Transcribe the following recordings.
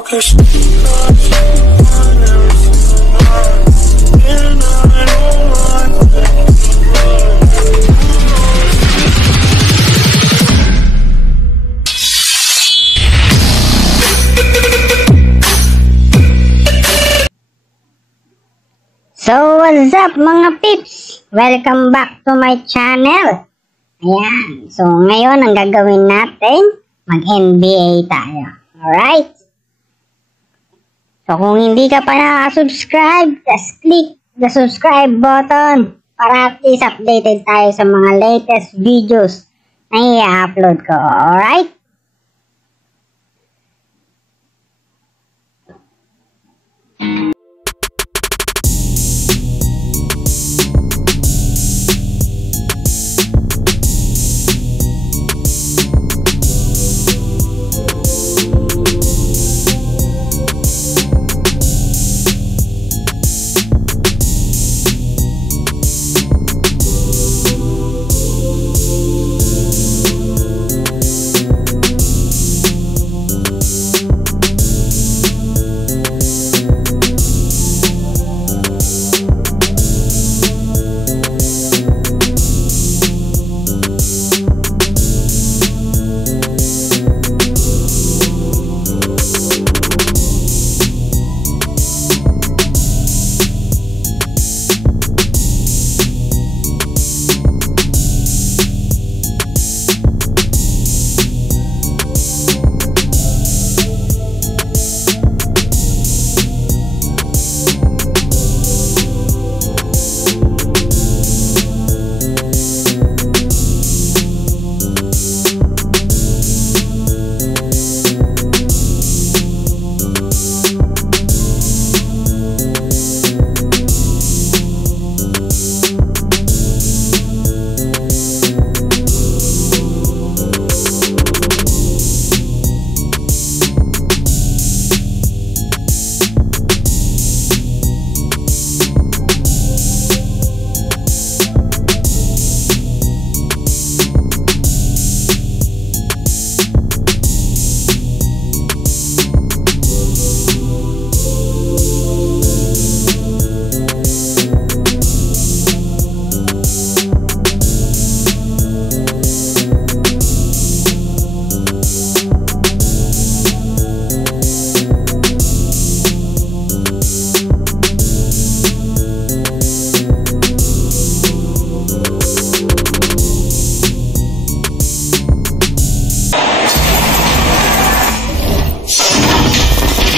Okay. So, what's up mga pips? Welcome back to my channel. Ayan. So, ngayon ang gagawin natin, mag-NBA tayo. Alright? So, kung hindi ka pa nakasubscribe, just click the subscribe button para at least updated tayo sa mga latest videos na i-upload ko. Alright?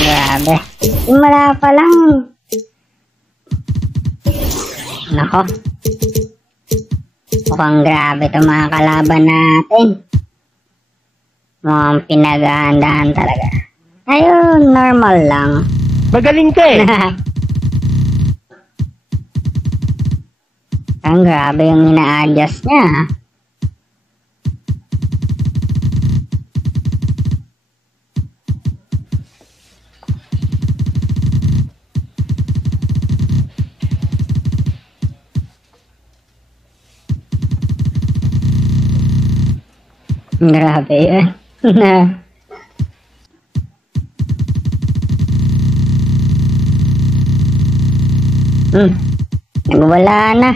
Grabe. Simula pa lang. Nako. Mukhang grabe itong mga kalaban natin. Mukhang pinaghahandaan talaga. Ayun, normal lang. Magaling ka eh. Ang grabe yung ina-adjust niya. Grabe yan. Nagwala na.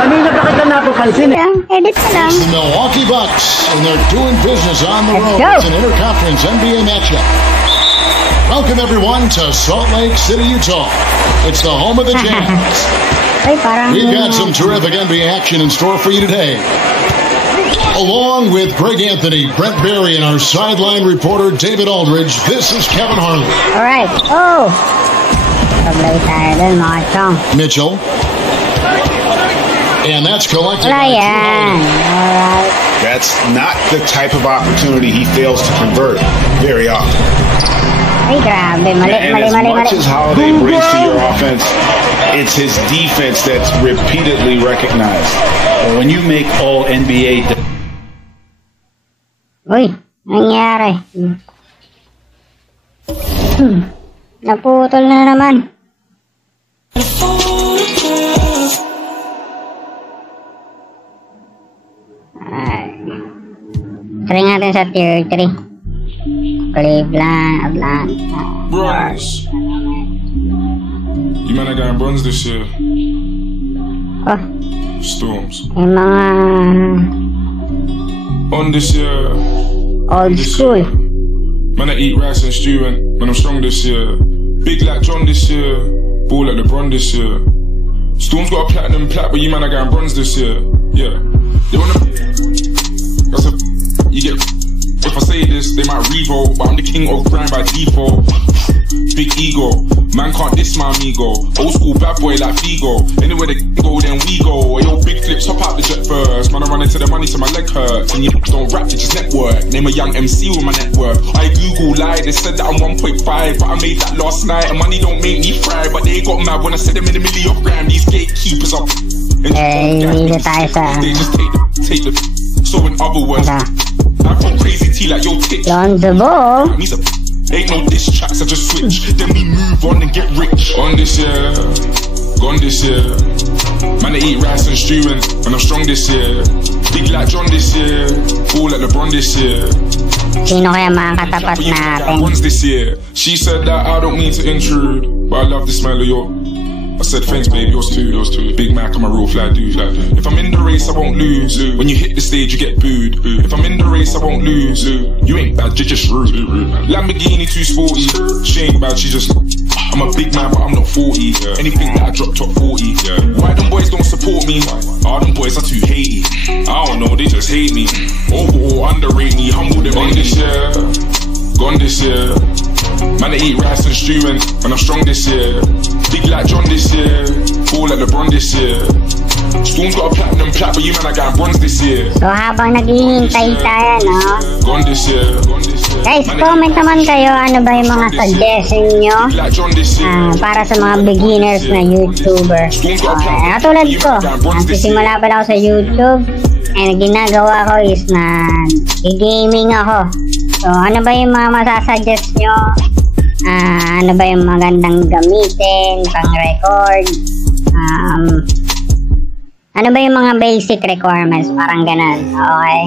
Kanina pa kita napapansin eh. Edit ka lang. The Milwaukee Bucks, and they're doing business on the road. It's an interconference NBA matchup. Welcome everyone to Salt Lake City, Utah. It's the home of the Jazz. We've got some terrific NBA action in store for you today. Along with Greg Anthony, Brent Barry, and our sideline reporter David Aldridge, this is Kevin Harlan. All right. Oh. Sablay tayo dun, mga chong. Mitchell. And that's collected. Wala yan. All right. That's not the type of opportunity he fails to convert very often. Ay, grabe. Mali. As much as Holiday brings to your offense, it's his defense that's repeatedly recognized. When you make all NBA... Uy, nangyari. Naputol na naman. Ay. Try natin sa tier 3. Cleveland, Atlanta. Bronze. You man are going bronze this year. Oh, Storms. yung mga On this year. old school. Man, I eat rice and stew and when I'm strong this year. Big like John this year. Ball like LeBron this year. Storm's got a platinum plat, but you man are going bronze this year. Yeah. They wanna. That's a. You get. If I say this, they might revolt, but I'm the king of grind by default. Big ego, man can't diss my amigo. Old school bad boy like Figo. Anywhere they go, then we go. Yo, big flips, hop out the jet first. Man, I run into the money till my leg hurts. And you don't rap, they just network. Name a young MC with my network. I Google lied, they said that I'm 1.5, but I made that last night. And money don't make me fry, but they got mad when I said them in the middle of grand. These gatekeepers are. Hindi tayo sa They just take the. So in other words, I go crazy T like yo tick. Lonzo Ball. Ain't no diss tracks, I just switch. Then we move on and get rich. On this year, gone this year. Man, I eat rice and stew and I'm strong this year. Big like John this year. Ball like LeBron this year. Sino kaya makakatapat natin? Once this year. She said that I don't need to intrude, but I love the smell of your. I said thanks babe, yours too. Big Mac, I'm a real fly dude. If I'm in the race, I won't lose. When you hit the stage, you get booed. If I'm in the race, I won't lose. You ain't bad, you're just rude. Lamborghini too sporty. She ain't bad, she just. I'm a big man, but I'm not 40. Anything that I drop top 40. Why them boys don't support me? Them boys are too hatey. I don't know, they just hate me. Overall, underrate me, humble them. On this year, gone this year. Man, I eat rice and stew and I'm strong this year. Big like John this year. Ball like LeBron this year. Storm's got a platinum plat, but you man are going bronze this year. So habang naghihintay tayo, no? Gone this year. Guys, comment naman kayo ano ba yung mga suggestion nyo para sa mga beginners na YouTuber. Katulad ko, nagsisimula pa lang ako sa YouTube and ginagawa ko is na gaming ako. So ano ba yung mga masasuggest nyo? Ano ba yung magandang gamitin pang record? Ano ba yung mga basic requirements? Parang ganun. Okay.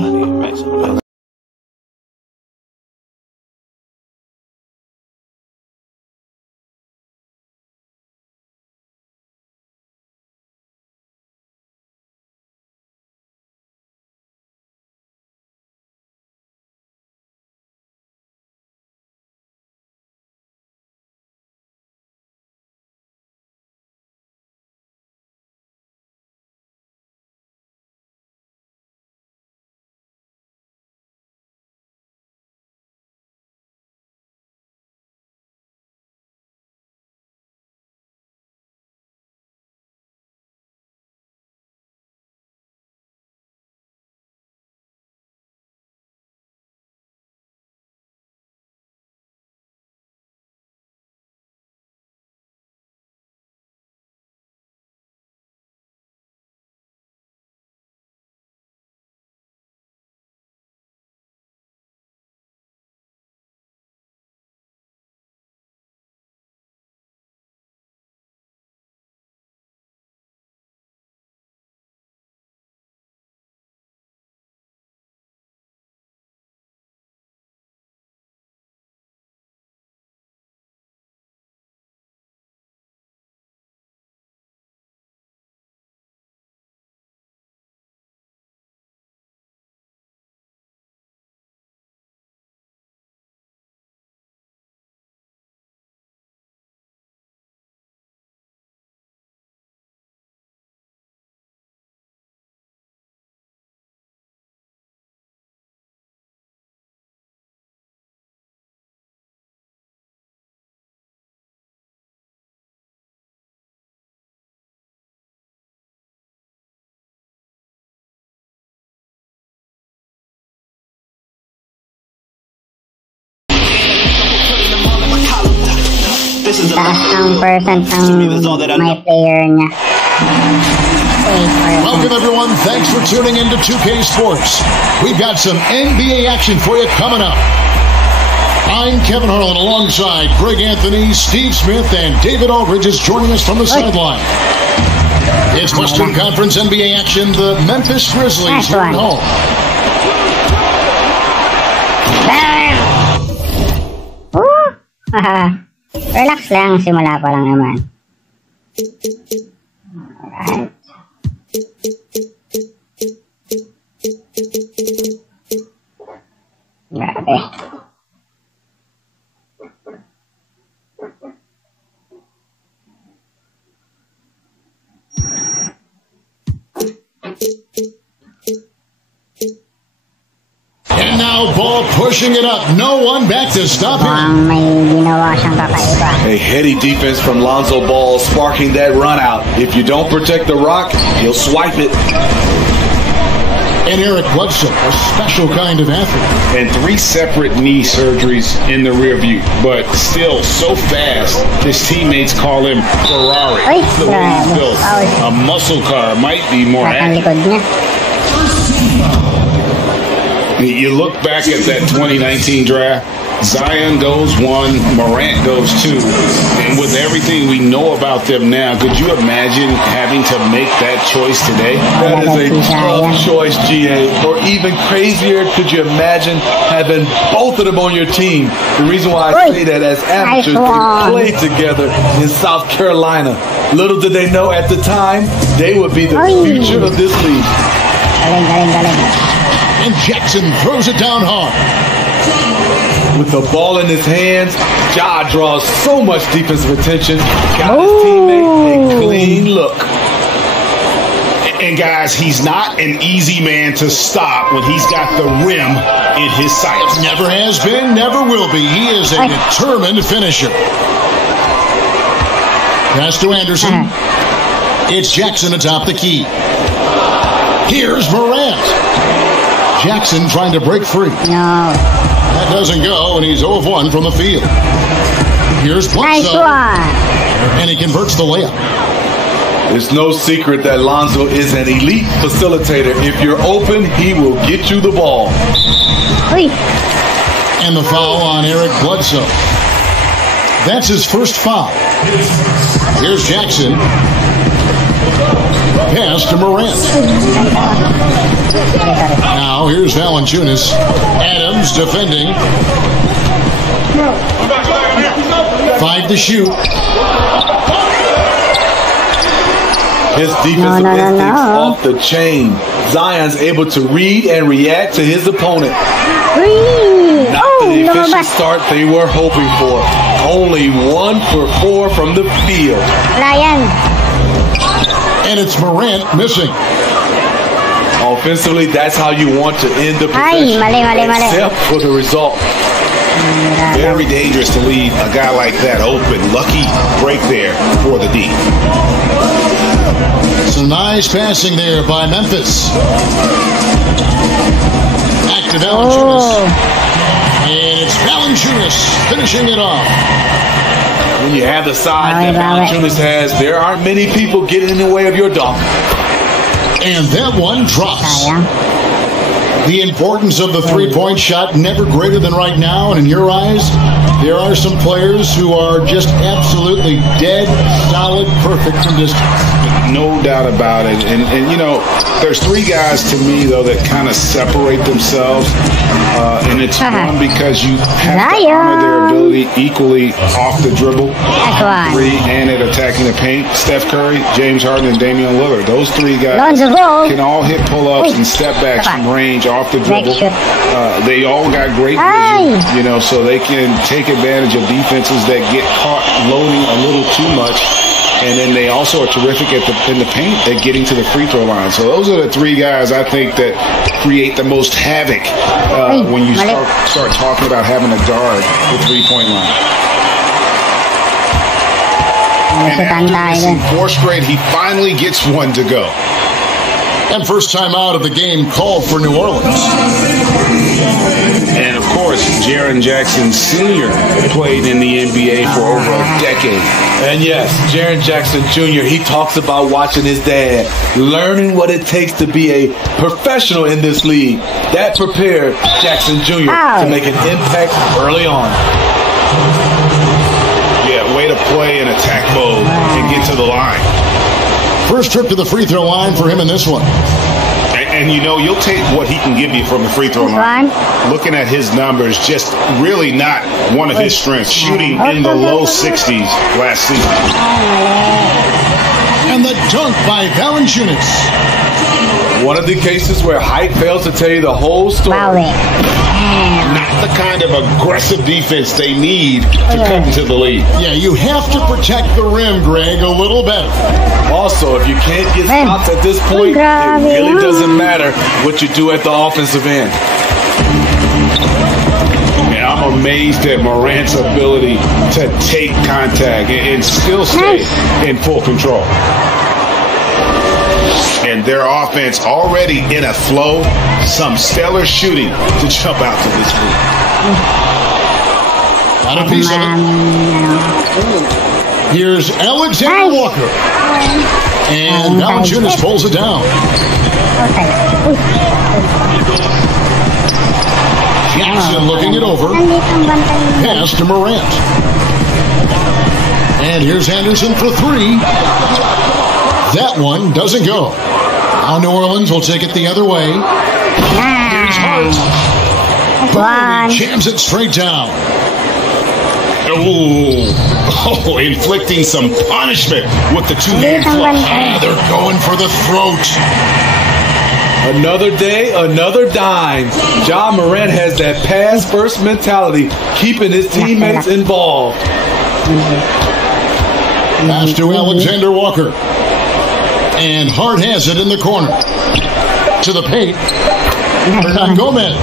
Taas ng percent ng my player niya. Welcome everyone, thanks for tuning in to 2K Sports. We've got some NBA action for you coming up. I'm Kevin Harlan alongside Greg Anthony, Steve Smith, and David Aldridge is joining us from the sideline. It's Western Conference NBA action. The Memphis Grizzlies are home. Relax lang, simula pa lang naman. Alright. Grabe. And now ball pushing it up. No one back to stop him. May ginawa siyang kakaiba. A heady defense from Lonzo Ball sparking that run out. If you don't protect the rock, he'll swipe it. And Eric Bledsoe, a special kind of athlete. And 3 separate knee surgeries in the rear view, but still so fast, his teammates call him Ferrari. Ay, The way he's built. A muscle car might be more Ang accurate. likod niya. You look back at that 2019 draft, Zion goes 1, Morant goes 2. And with everything we know about them now, could you imagine having to make that choice today? That is a tough choice, GA. Or even crazier, could you imagine having both of them on your team? The reason why I say that, as amateurs, they played together in South Carolina. Little did they know at the time, they would be the future of this league. Galing. And Jackson throws it down hard. With the ball in his hands, Ja draws so much defensive attention. Got his teammate a clean look. And guys, he's not an easy man to stop when he's got the rim in his sights. Never has been, never will be. He is a determined finisher. Pass to Anderson. It's Jackson atop the key. Here's Morant. Jackson trying to break free. No. That doesn't go, and he's 0 of 1 from the field. Here's Bledsoe. And he converts the layup. It's no secret that Lonzo is an elite facilitator. If you're open, he will get you the ball. And the foul on Eric Bledsoe. That's his first foul. Here's Jackson. Pass to Morant. Now here's Valanciunas. Adams defending. 5 to shoot. His defensive instincts off the chain. Zion's able to read and react to his opponent. Not the efficient start they were hoping for. Only 1 for 4 from the field. And it's Morant missing. Offensively, that's how you want to end the possession. Except for the result. Very dangerous to leave a guy like that open. Lucky break there for the D. Some nice passing there by Memphis. Back to Valanciunas. And it's Valanciunas finishing it off. When you have the size that Valanciunas has, there aren't many people getting in the way of your dunk. And that one drops. The importance of the three-point shot never greater than right now. And in your eyes, there are some players who are just absolutely dead, solid, perfect from distance. No doubt about it. And you know, there's 3 guys to me, though, that kind of separate themselves. And it's one, because you have to honor their ability equally off the dribble, and at attacking the paint. Steph Curry, James Harden, and Damian Lillard. Those 3 guys can all hit pull-ups and step backs from range off the dribble. They all got great vision, you know, so they can take advantage of defenses that get caught loading a little too much. And then they also are terrific in the paint at getting to the free throw line. So those are the 3 guys I think that create the most havoc when you start talking about having a guard the 3-point line. And after missing 4 straight, he finally gets one to go. And first time out of the game called for New Orleans. And of course, Jaren Jackson Sr. played in the NBA for over a decade. And yes, Jaren Jackson Jr., he talks about watching his dad, learning what it takes to be a professional in this league. That prepared Jackson Jr. to make an impact early on. Yeah, way to play in attack mode and get to the line. First trip to the free throw line for him in this one. And you know, you'll take what he can give you from the free throw line. Looking at his numbers, just really not one of his strengths. Shooting in the low 60s last season. And the dunk by Valanciunas. One of the cases where height fails to tell you the whole story. Not the kind of aggressive defense they need to come into the lead. Yeah, you have to protect the rim, Greg, a little better. Also, if you can't get shots at this point, it really doesn't matter what you do at the offensive end. And I'm amazed at Morant's ability to take contact and still stay in full control. And their offense already in a flow. Some stellar shooting to jump out to this group. Got a piece of it. Here's Alexander Walker. And Valanciunas pulls it down. Jackson looking it over. Pass to Morant. And here's Anderson for three. That one doesn't go. Now New Orleans will take it the other way. Here's Hart. He jams it straight down. Oh, inflicting some punishment with the two-hand flush. They're going for the throat. Another day, another dime. Ja Morant has that pass-first mentality, keeping his teammates involved. Pass to Alexander Walker. And Hart has it in the corner. To the paint. Hernan Gomez.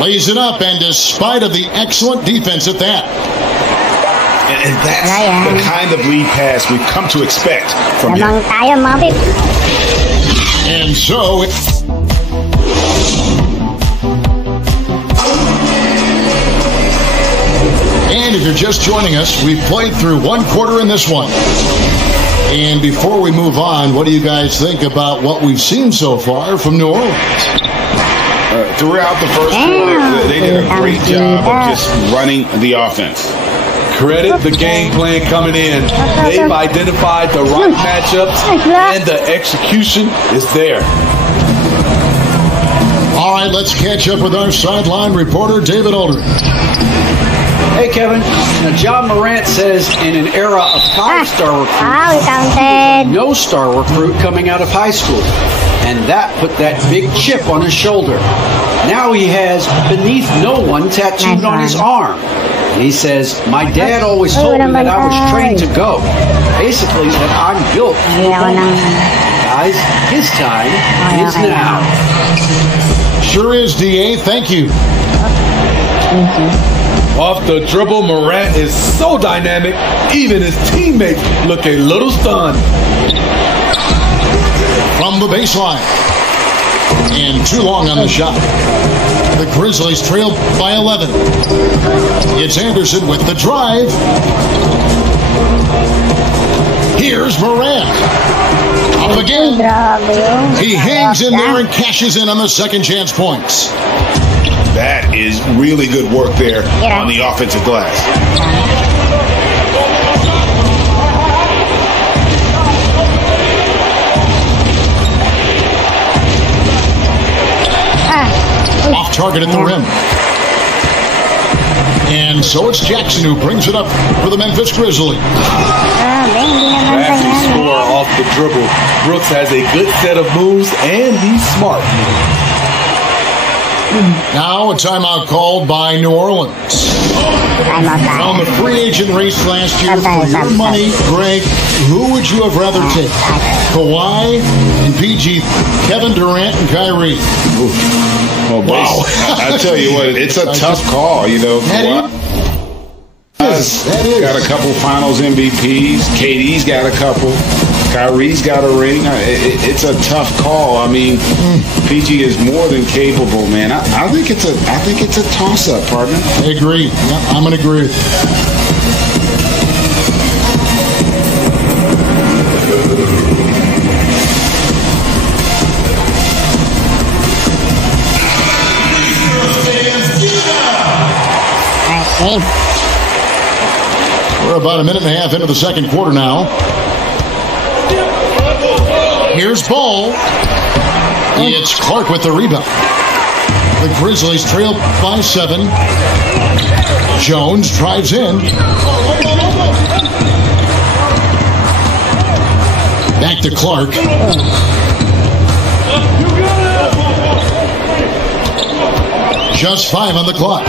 Lays it up, and despite of the excellent defense at that. And that's the kind of lead pass we've come to expect from him. And so and if you're just joining us, we've played through one quarter in this one. And before we move on, what do you guys think about what we've seen so far from New Orleans? Throughout the first quarter, they did a great job of just running the offense. Credit the game plan coming in. They've identified the right matchups, and the execution is there. All right, let's catch up with our sideline reporter, David Aldridge. Hey, Kevin. Now, Ja Morant says in an era of five-star recruits, no star recruit coming out of high school. And that put that big chip on his shoulder. Now he has beneath no one tattooed on his arm. And he says, my dad always told me that I was trained to go. Basically, that I'm built for guys, his time is now. Sure is, DA. Thank you. Off the dribble, Morant is so dynamic, even his teammates look a little stunned. From the baseline. And too long on the shot. The Grizzlies trail by 11. It's Anderson with the drive. Here's Morant. Up again. He hangs in there and cashes in on the second chance points. That is really good work there on the offensive glass. Off target at the rim. And so it's Jackson who brings it up for the Memphis Grizzlies. Crafty score off the dribble. Brooks has a good set of moves, and he's smart. Now a timeout called by New Orleans. On the free agent race last year, for your money, Greg, who would you have rather take? Kawhi and PG, Kevin Durant and Kyrie. Oh, wow. I tell you what, it's a tough call, you know. That is. Got a couple finals MVPs. KD's got a couple. Kyrie's got a ring. It's a tough call. I mean, PG is more than capable, man. I think it's a toss-up, partner. I agree. Yeah, I'm going to agree with you. We're about a minute and a half into the second quarter now. Here's Ball. It's Clark with the rebound. The Grizzlies trail by 7. Jones drives in. Back to Clark. Just 5 on the clock.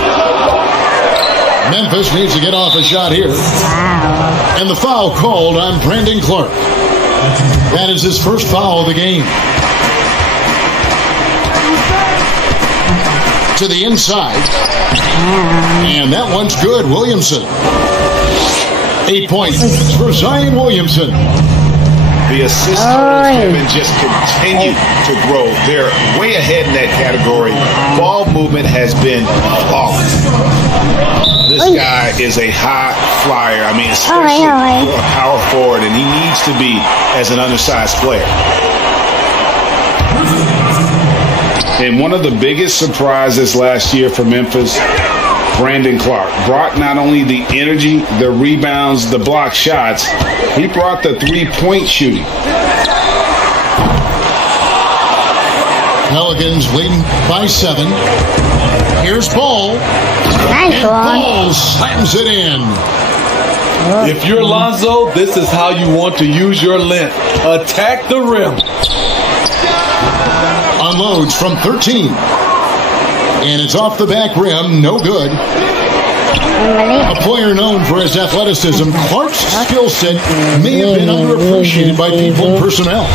Memphis needs to get off a shot here. Wow. And the foul called on Brandon Clark. That is his first foul of the game. To the inside. And that one's good. Williamson. 8 points for Zion Williamson. The assist totals just continue to grow. They're way ahead in that category. Ball movement has been flawless. This guy is a high flyer. I mean, especially for a power forward, and he needs to be as an undersized player. And one of the biggest surprises last year for Memphis, Brandon Clark brought not only the energy, the rebounds, the block shots, he brought the three-point shooting. Pelicans leading by 7. Here's Ball. Nice one. Ball slams it in. If you're Lonzo, this is how you want to use your length. Attack the rim. Unloads from 13. And it's off the back rim. No good. A player known for his athleticism, Clark's skill set may have been underappreciated by people and personnel.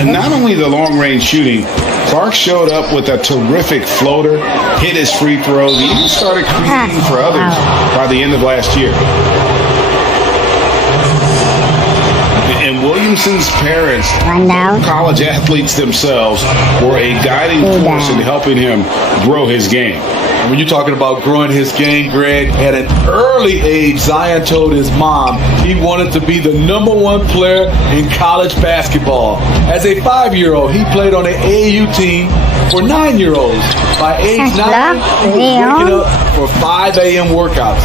And not only the long-range shooting, Clark showed up with a terrific floater, hit his free throws, and even started creating for others by the end of last year. And Williamson's parents, college athletes themselves, were a guiding force in helping him grow his game. And when you're talking about growing his game, Greg, at an early age, Zion told his mom he wanted to be the #1 player in college basketball. As a 5-year-old, he played on an AAU team for 9-year-olds. By age 9, he was waking up for 5 a.m. workouts.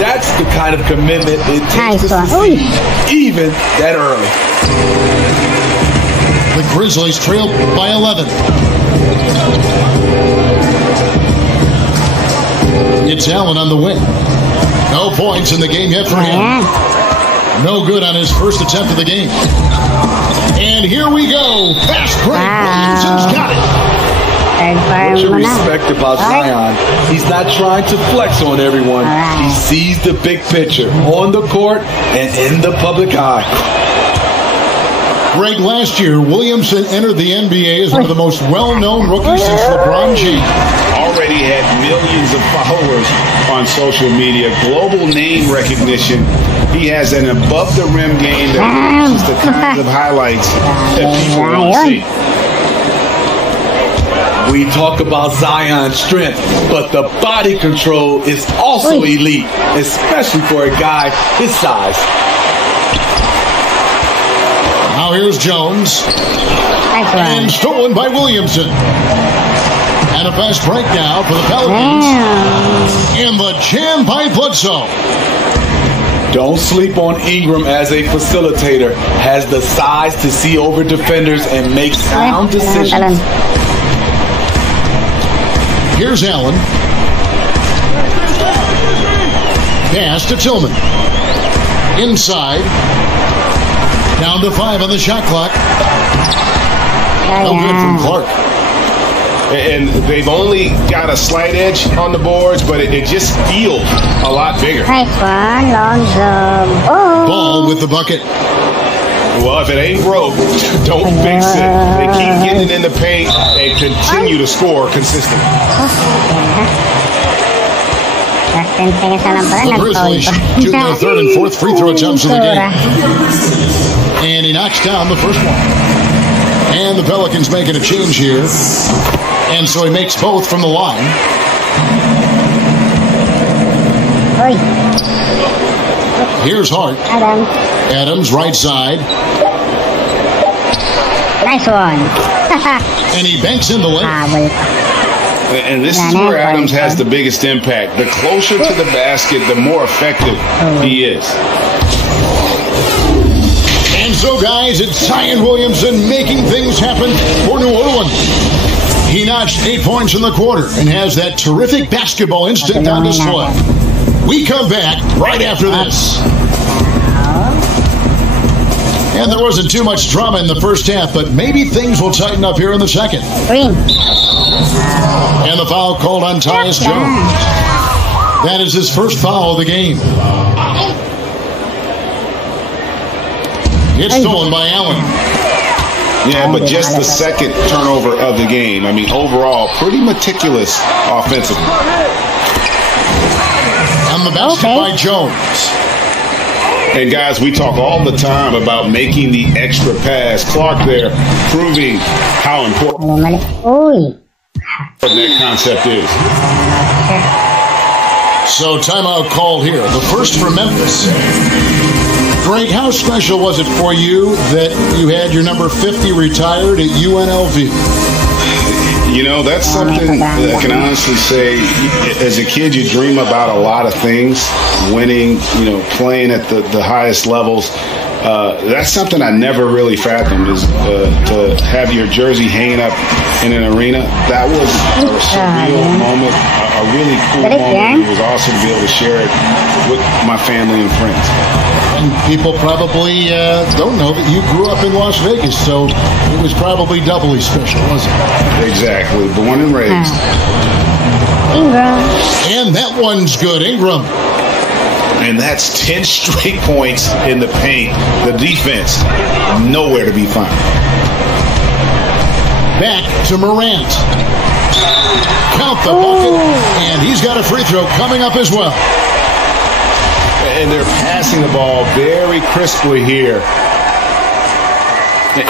That's the kind of commitment it takes to succeed, even that early. The Grizzlies trail by 11. It's Allen on the wing. No points in the game yet for him. No good on his first attempt of the game. And here we go. Fast break. Williamson's got it. What you respect about Zion, he's not trying to flex on everyone. He sees the big picture on the court and in the public eye. Greg, last year, Williamson entered the NBA as one of the most well-known rookies since LeBron James. Already had millions of followers on social media, global name recognition. He has an above-the-rim game that produces the kinds of highlights that people want to see. We talk about Zion's strength, but the body control is also elite, especially for a guy his size. Now here's Jones. And stolen by Williamson. And a fast break now for the Pelicans. And the jam by Bledsoe. Don't sleep on Ingram as a facilitator. Has the size to see over defenders and make sound decisions. Here's Allen. Pass to Tillman. Inside. Down to 5 on the shot clock. No good from Clark. And they've only got a slight edge on the boards, but it just feels a lot bigger. Nice one, Lonzo. Ball with the bucket. Well, if it ain't broke, don't fix it. They keep getting it in the paint and continue to score consistently. The Grizzlies shooting their 3rd and 4th free throw attempts of the game. And he knocks down the first one. And the Pelicans making a change here. And so he makes both from the line. Here's Hart. Adams, right side. Nice one. And he banks in the lane. And this is where Adams has the biggest impact. The closer to the basket, the more effective he is. And So, guys, it's Zion Williamson making things happen for New Orleans. He notched 8 points in the quarter and has that terrific basketball instinct on display. We come back right after this. And there wasn't too much drama in the first half, but maybe things will tighten up here in the second. Green. And the foul called on Tyus Jones. That is his first foul of the game. It's stolen by Allen. Yeah, but just the second turnover of the game. I mean, overall, pretty meticulous offensively. And the basket by Jones. And guys, we talk all the time about making the extra pass. Clark there proving how important that concept is. So timeout called here. The first for Memphis. Greg, how special was it for you that you had your number 50 retired at UNLV? You know, that's something that I can honestly say, as a kid, you dream about a lot of things, winning, you know, playing at the highest levels. That's something I never really fathomed, is to have your jersey hanging up in an arena. That was a surreal moment, a really cool moment. It was awesome to be able to share it with my family and friends. And people probably don't know that you grew up in Las Vegas, so it was probably doubly special, wasn't it? Exactly. Born and raised. Ingram. And that one's good. Ingram. And that's 10 straight points in the paint. The defense, nowhere to be found. Back to Morant. Count the bucket. And he's got a free throw coming up as well. And they're passing the ball very crisply here.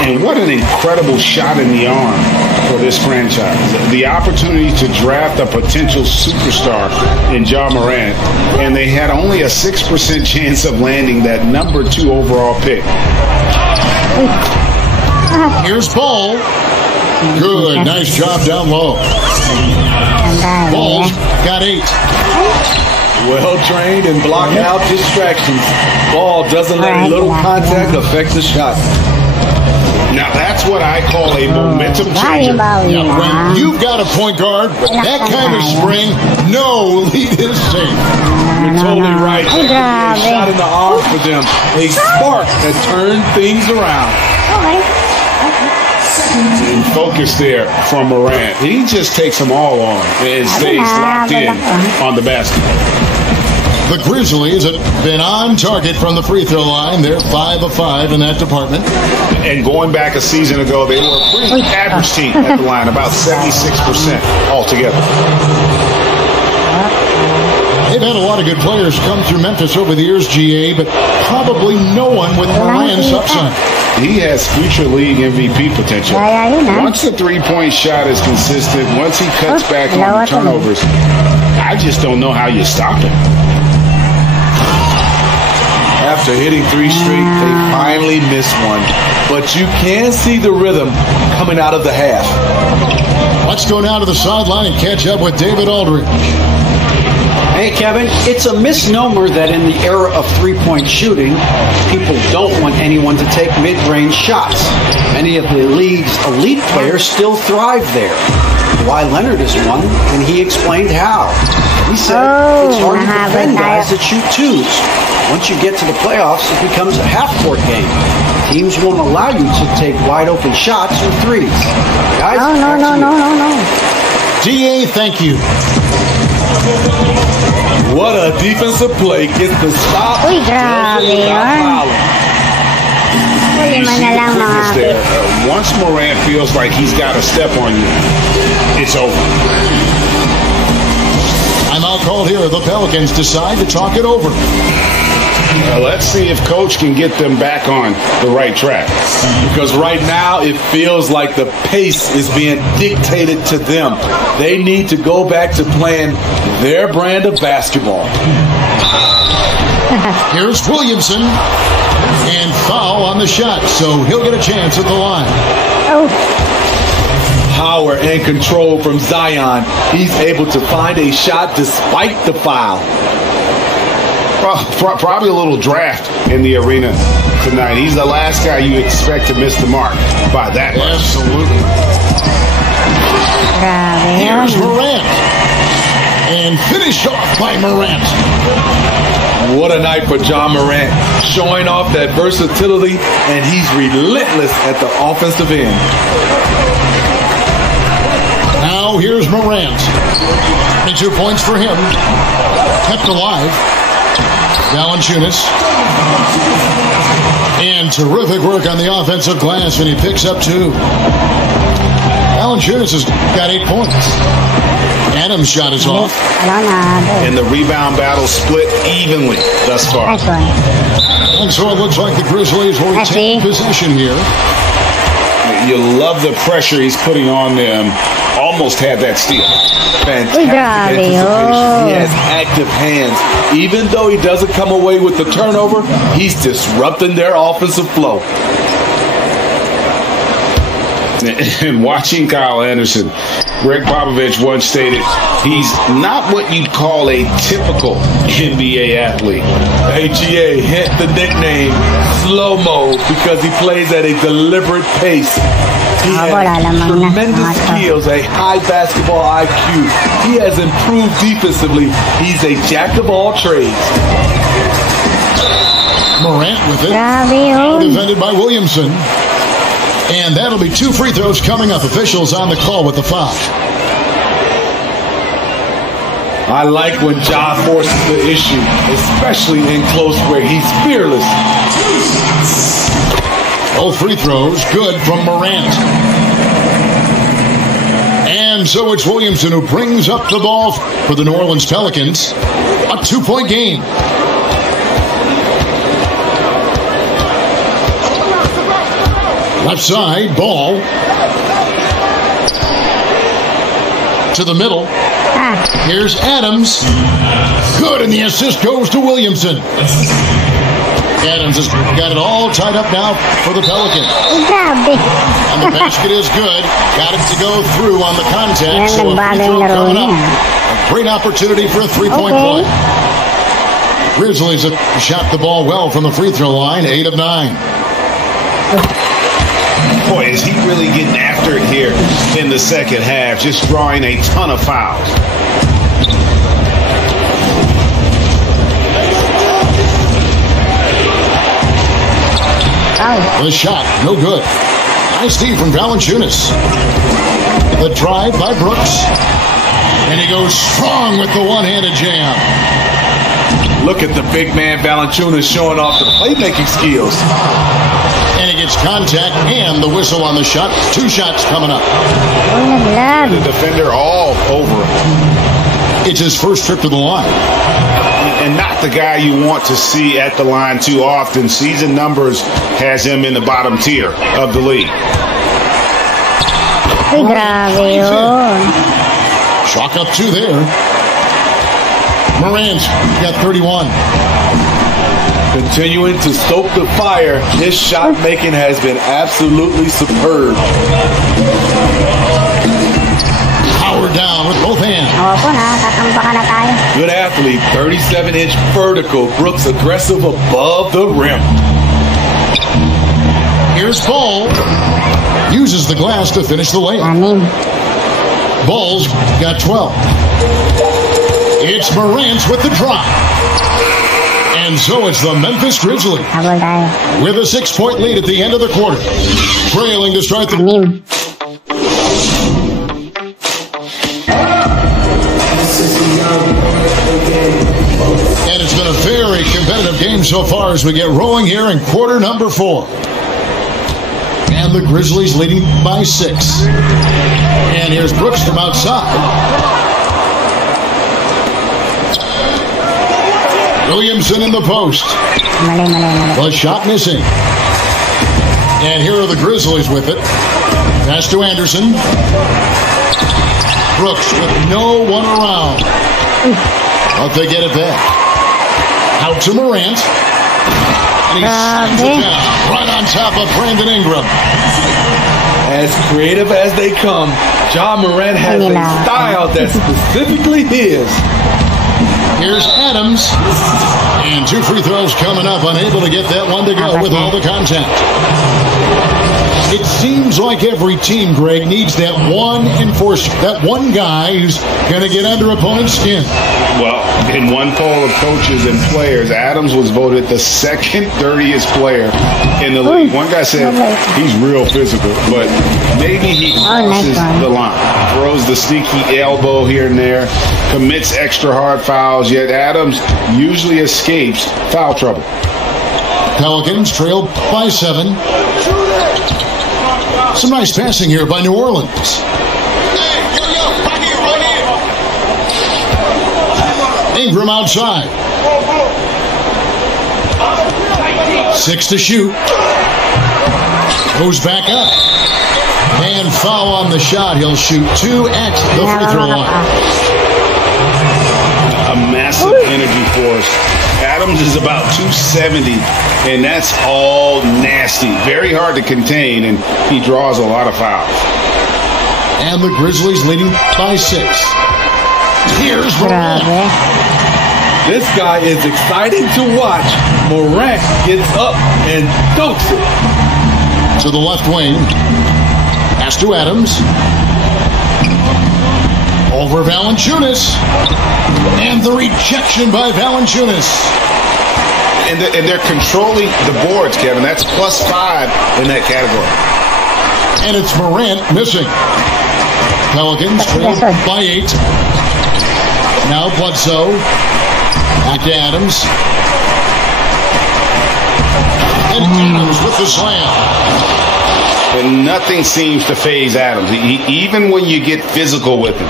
And what an incredible shot in the arm for this franchise. The opportunity to draft a potential superstar in Ja Morant, and they had only a 6% chance of landing that number 2 overall pick. Here's Ball. Good, nice job down low. Ball's got 8. Well trained and block out distractions. Ball doesn't let little contact affect the shot. Now that's what I call a momentum changer. When you've got a point guard with that kind of spring, no lead is safe. You're totally right. A shot in the arm for them. A spark that turned things around. And focus there from Morant. He just takes them all on and stays locked in on the basket. The Grizzlies have been on target from the free throw line. They're 5 of 5 in that department. And going back a season ago, they were a pretty average team at the line, about 76% altogether. They've had a lot of good players come through Memphis over the years, GA, but probably no one with Morant's upside. He has future league MVP potential. Once the three-point shot is consistent, once he cuts back on the turnovers, I just don't know how you stop him. After hitting 3 straight, they finally missed one. But you can see the rhythm coming out of the half. Let's go down to the sideline and catch up with David Aldridge. Hey, Kevin, it's a misnomer that in the era of three-point shooting, people don't want anyone to take mid-range shots. Many of the league's elite players still thrive there. Kawhi Leonard is one, and he explained how. He said it's hard to defend guys that shoot 2s. Once you get to the playoffs, it becomes a half-court game. Teams won't allow you to take wide-open shots or 3s. Guys, No. DA, thank you. What a defensive play. Gets the stop. Uy, grabe yun. Once Morant feels like he's got a step on you, it's over. Timeout called here. The Pelicans decide to talk it over. Let's see if Coach can get them back on the right track. Because right now it feels like the pace is being dictated to them. They need to go back to playing their brand of basketball. Here's Williamson. And foul on the shot, so he'll get a chance at the line. Power and control from Zion. He's able to find a shot despite the foul. Probably a little draft in the arena tonight. He's the last guy you expect to miss the mark by that much. Absolutely. Here's Morant. And finished off by Morant. What a night for John Morant, showing off that versatility, and he's relentless at the offensive end. Now here's Morant. 22 points for him. Kept alive. Valanciunas. And terrific work on the offensive glass, and he picks up 2. Valanciunas has got 8 points. Adams' shot is off. And the rebound battle split evenly thus far. And so it looks like the Grizzlies will take possession here. You love the pressure he's putting on them. Almost had that steal. Fantastic anticipation. He has active hands. Even though he doesn't come away with the turnover, he's disrupting their offensive flow. And watching Kyle Anderson, Greg Popovich once stated, he's not what you'd call a typical NBA athlete. AGA hit the nickname slow-mo because he plays at a deliberate pace. He has tremendous skills, a high basketball IQ. He has improved defensively. He's a jack of all trades. Morant with it. Now defended by Williamson. And that'll be 2 free throws coming up. Officials on the call with the foul. I like when Ja forces the issue, especially in close where he's fearless. Both free throws good from Morant. And so it's Williamson who brings up the ball for the New Orleans Pelicans. A 2-point game. Left side, ball. To the middle. Here's Adams. Good, and the assist goes to Williamson. Adams has got it all tied up now for the Pelicans. And the basket is good. Got it to go through on the contact. So a free throw coming up. A great opportunity for a 3-point play. Grizzlies have shot the ball well from the free throw line. 8 of 9. Boy, is he really getting after it here in the second half, just drawing a ton of fouls. The shot, no good. Nice D from Valanciunas. The drive by Brooks. And he goes strong with the one-handed jam. Look at the big man Valanciunas showing off the playmaking skills. And he gets contact and the whistle on the shot. 2 shots coming up. The defender all over him. It's his first trip to the line. And not the guy you want to see at the line too often. Season numbers has him in the bottom tier of the league. Chalk up 2 there. Morant got 31. Continuing to stoke the fire, his shot making has been absolutely superb. Power down with both hands. Good athlete, 37-inch vertical. Brooks aggressive above the rim. Here's Ball. Uses the glass to finish the layup. Ball's got 12. It's Morant with the drop. And so it's the Memphis Grizzlies with a 6-point lead at the end of the quarter. Trailing to start the... And it's been a very competitive game so far as we get rolling here in quarter number 4. And the Grizzlies leading by 6. And here's Brooks from outside. Williamson in the post. The shot missing. And here are the Grizzlies with it. Pass to Anderson. Brooks with no one around. But they get it back. Out to Morant. And he slams it down right on top of Brandon Ingram. As creative as they come, John Morant has a style that's specifically his. Here's Adams. And 2 free throws coming up. Unable to get that one to go with all the contact. It seems like every team, Greg, needs that one enforcer, that one guy who's going to get under opponent's skin. Well, in one poll of coaches and players, Adams was voted the second dirtiest player in the league. One guy said he's real physical, but maybe he crosses the line. Throws the sneaky elbow here and there, commits extra hard fouls, yet Adams usually escapes foul trouble. Pelicans trail by 7. Some nice passing here by New Orleans. Ingram outside. 6 to shoot. Goes back up. And foul on the shot. He'll shoot 2 at the free throw line. A massive energy force. Adams is about 270, and that's all nasty. Very hard to contain, and he draws a lot of fouls. And the Grizzlies leading by 6. Here's Morant. This guy is exciting to watch. Morant gets up and dunks it. To the left wing. Pass to Adams. Over Valanciunas. And the rejection by Valanciunas. And they're controlling the boards, Kevin. That's +5 in that category. And it's Morant missing. Pelicans trail by 8. Now Bledsoe. Back to Adams. And Adams with the slam. And nothing seems to faze Adams, even when you get physical with him.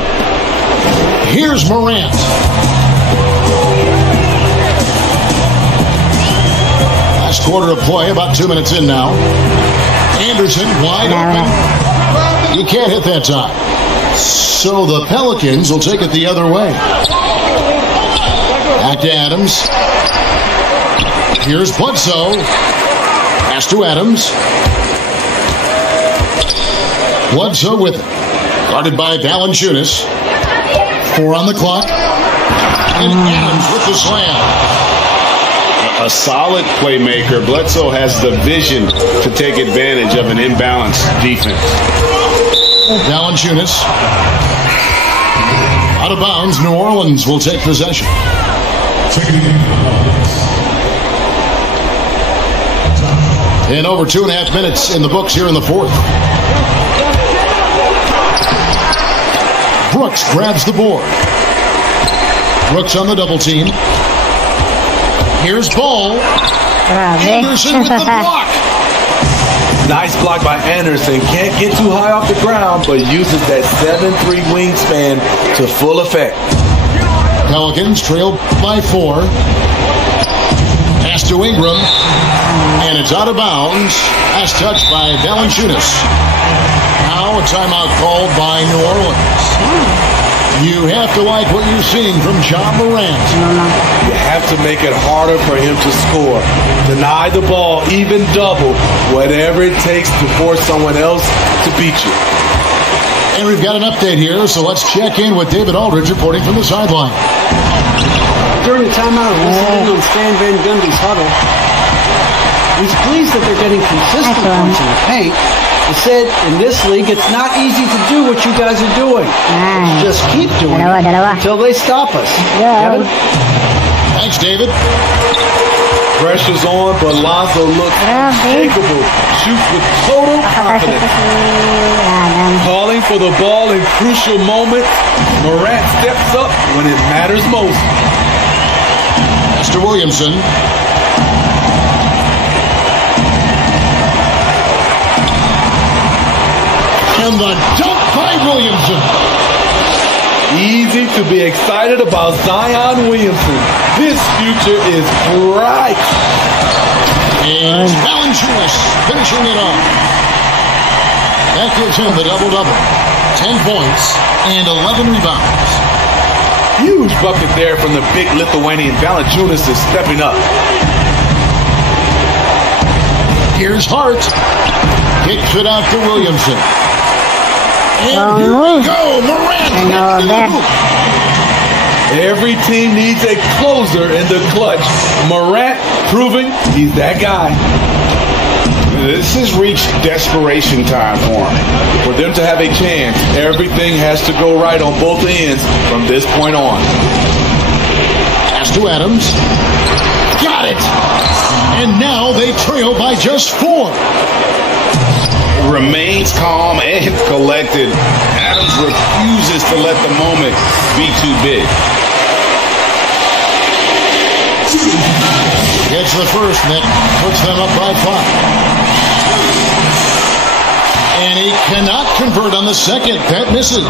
Here's Morant. Last quarter of play, about 2 minutes in now. Anderson wide open. You can't hit that time. So the Pelicans will take it the other way. Back to Adams. Here's Bledsoe. Pass to Adams. Bledsoe with it. Guarded by Valanciunas. 4 on the clock. And Adams with the slam. A solid playmaker. Bledsoe has the vision to take advantage of an imbalanced defense. Valanciunas. Out of bounds. New Orleans will take possession. And over 2.5 minutes in the books here in the fourth. Brooks grabs the board. Brooks on the double team. Here's Ball. Anderson with the block. Nice block by Anderson. Can't get too high off the ground, but uses that 7'3" wingspan to full effect. Pelicans trail by 4. Pass to Ingram. And it's out of bounds. Pass touched by Valanciunas. Now a timeout called by New Orleans. You have to like what you're seeing from John Morant. You have to make it harder for him to score. Deny the ball, even double, whatever it takes to force someone else to beat you. And we've got an update here, so let's check in with David Aldridge reporting from the sideline. During the timeout, listening on Stan Van Gundy's huddle, he's pleased that they're getting consistent points in the paint. He said, in this league, it's not easy to do what you guys are doing. Just keep doing it until they stop us. Kevin? Thanks, David. Pressure's on, but Lonzo looks unshakable. Shoots with total confidence. Calling for the ball in crucial moments. Morant steps up when it matters most. Mr. Williamson. And the dunk by Williamson. Easy to be excited about Zion Williamson. His future is bright. And Valanciunas finishing it off. That gives him the double-double. 10 points and 11 rebounds. Huge bucket there from the big Lithuanian. Valanciunas is stepping up. Here's Hart. Kicks it out to Williamson. And here we go. Morant. Every team needs a closer in the clutch. Morant proving he's that guy. This has reached desperation time for him. For them to have a chance, everything has to go right on both ends from this point on. Pass to Adams. Got it! And now they trail by just 4. Remains calm and collected. Adams refuses to let the moment be too big. Gets the first, Nick. Puts them up by 5. And he cannot convert on the second. That misses.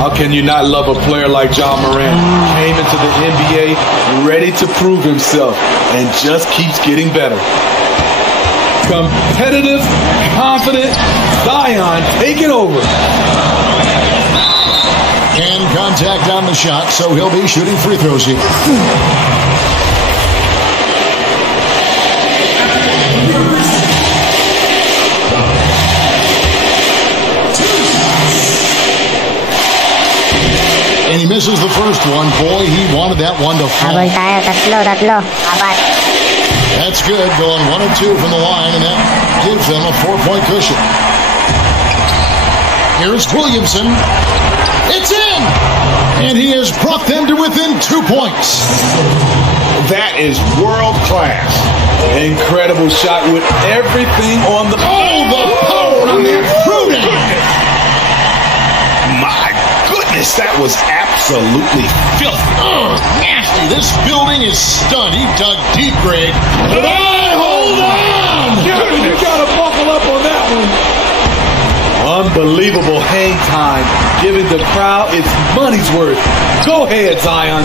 How can you not love a player like John Morant? Came into the NBA ready to prove himself and just keeps getting better. Competitive, confident, Zion taking over. And contact on the shot, so he'll be shooting free throws here. And he misses the first one. Boy, he wanted that one to fall. Habol tayo, tatlo. Apat. That's good, going 1 of 2 from the line, and that gives them a 4-point cushion. Here's Williamson. It's in! And he has brought them to within 2 points. That is world class. Incredible shot with everything on the... Oh, the power on that fruiting! My goodness, that was absolutely filthy. Oh, nasty. This building is stunned. He dug deep, Greg. But hold on! You gotta buckle up on that one. Unbelievable hang time, giving the crowd its money's worth. Go ahead, Zion.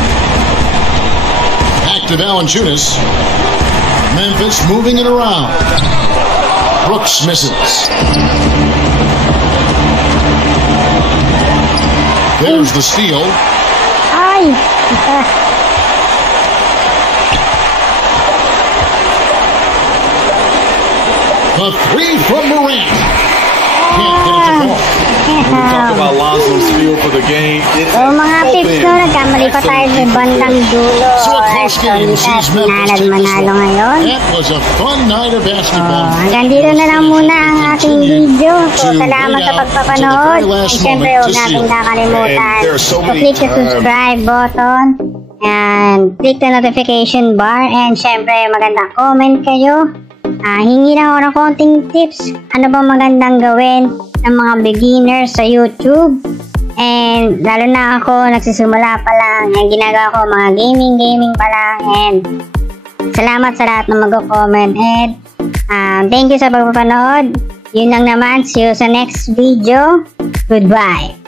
Back to Valanciunas. Memphis moving it around. Brooks misses. There's the steal. Ay! The 3 from Morant. Can't get it to fall. Talk about Lonzo's feel for the game. It's So mga pips no, nagkamali pa tayo sa bandang dulo. So a close game sees Memphis take this manalo one. ngayon. That was a fun night of basketball. Hanggang dito na lang muna ang ating video. So salamat sa pagpapanood. And syempre huwag natin kakalimutan to click the subscribe button and click the notification bar, and syempre magandang comment kayo. Hingi lang ako ng konting tips. Ano bang magandang gawin ng mga beginners sa YouTube? And lalo na ako, nagsisimula pa lang. Ang ginagawa ko, mga gaming pa lang. And salamat sa lahat ng mag-comment. And thank you sa pagpapanood. Yun lang naman. See you sa next video. Goodbye.